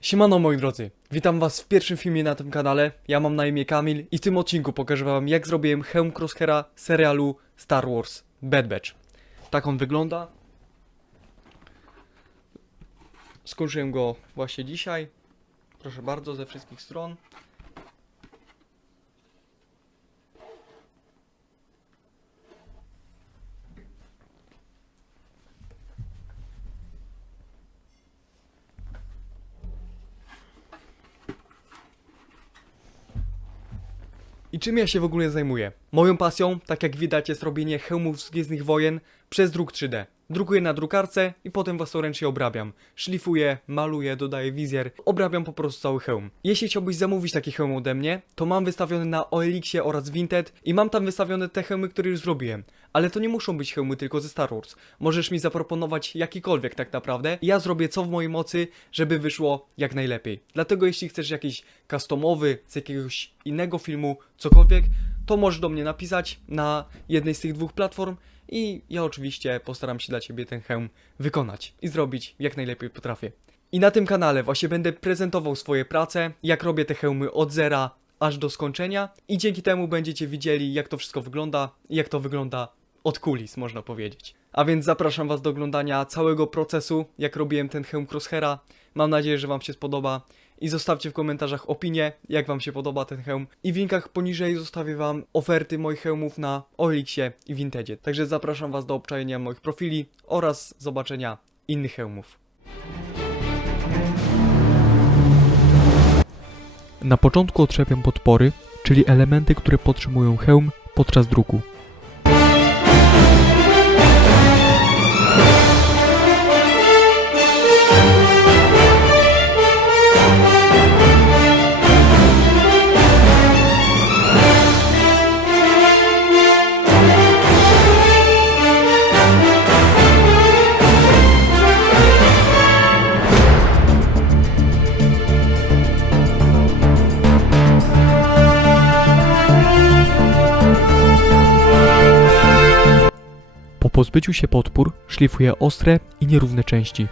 Siemano moi drodzy, witam was w pierwszym filmie na tym kanale, ja mam na imię Kamil i w tym odcinku pokażę wam jak zrobiłem hełm Crosshaira z serialu Star Wars Bad Batch. Tak on wygląda. Skończyłem go właśnie dzisiaj, proszę bardzo ze wszystkich stron. I czym ja się w ogóle zajmuję? Moją pasją, tak jak widać, jest robienie hełmów z Gwiezdnych Wojen przez druk 3D. Drukuję na drukarce i potem własnoręcznie obrabiam. Szlifuję, maluję, dodaję wizjer, obrabiam po prostu cały hełm. Jeśli chciałbyś zamówić taki hełm ode mnie, to mam wystawiony na OLX-ie oraz Vinted i mam tam wystawione te hełmy, które już zrobiłem. Ale to nie muszą być hełmy tylko ze Star Wars. Możesz mi zaproponować jakikolwiek tak naprawdę ja zrobię co w mojej mocy, żeby wyszło jak najlepiej. Dlatego jeśli chcesz jakiś customowy z jakiegoś innego filmu, cokolwiek, to możesz do mnie napisać na jednej z tych dwóch platform i ja oczywiście postaram się dla Ciebie ten hełm wykonać i zrobić jak najlepiej potrafię. I na tym kanale właśnie będę prezentował swoje prace, jak robię te hełmy od zera aż do skończenia i dzięki temu będziecie widzieli jak to wszystko wygląda i jak to wygląda od kulis można powiedzieć. A więc zapraszam Was do oglądania całego procesu, jak robiłem ten hełm Crosshaira. Mam nadzieję, że Wam się spodoba i zostawcie w komentarzach opinię, jak Wam się podoba ten hełm. I w linkach poniżej zostawię Wam oferty moich hełmów na Olixie i Vintedzie. Także zapraszam Was do obczajenia moich profili oraz zobaczenia innych hełmów. Na początku otrzepiam podpory, czyli elementy, które podtrzymują hełm podczas druku. Po pozbyciu się podpór szlifuję ostre i nierówne części.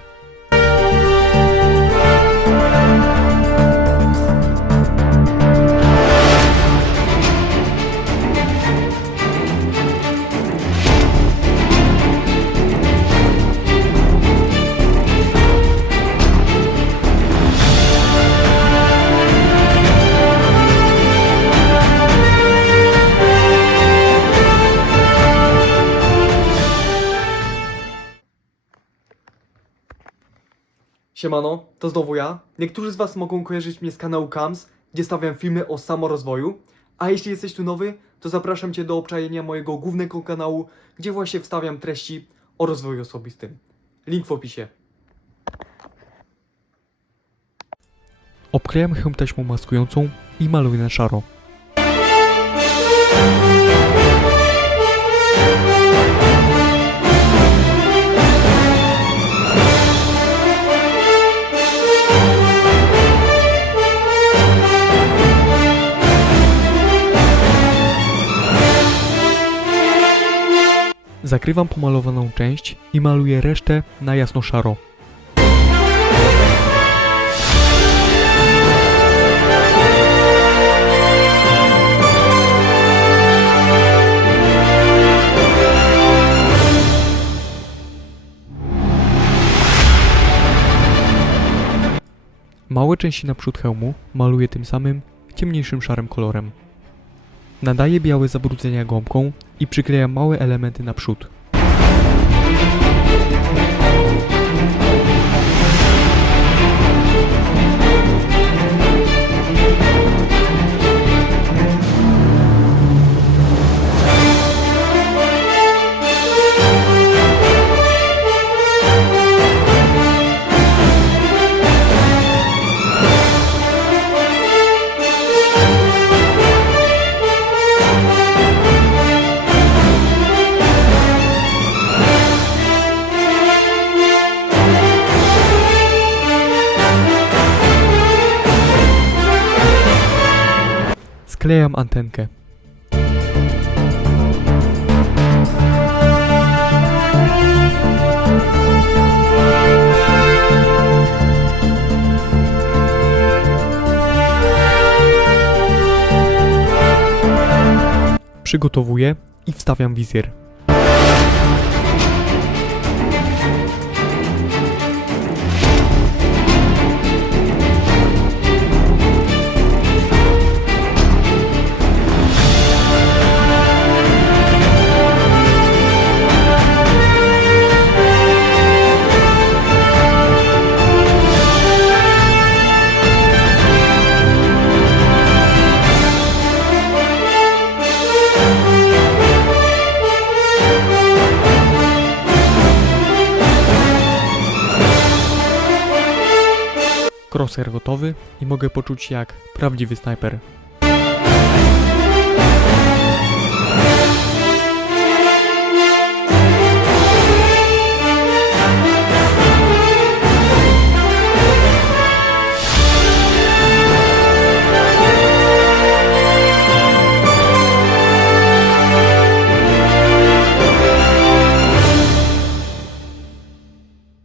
Siemano, to znowu ja. Niektórzy z Was mogą kojarzyć mnie z kanału Kams, gdzie stawiam filmy o samorozwoju. A jeśli jesteś tu nowy, to zapraszam Cię do obczajenia mojego głównego kanału, gdzie właśnie wstawiam treści o rozwoju osobistym. Link w opisie. Obklejam hełm taśmą maskującą i maluję na szaro. Zakrywam pomalowaną część i maluję resztę na jasno-szaro. Małe części naprzód hełmu maluję tym samym ciemniejszym szarym kolorem. Nadaję białe zabrudzenia gąbką i przyklejam małe elementy naprzód. Wklejam antenkę. Przygotowuję i wstawiam wizjer. Crosshair gotowy i mogę poczuć jak prawdziwy snajper.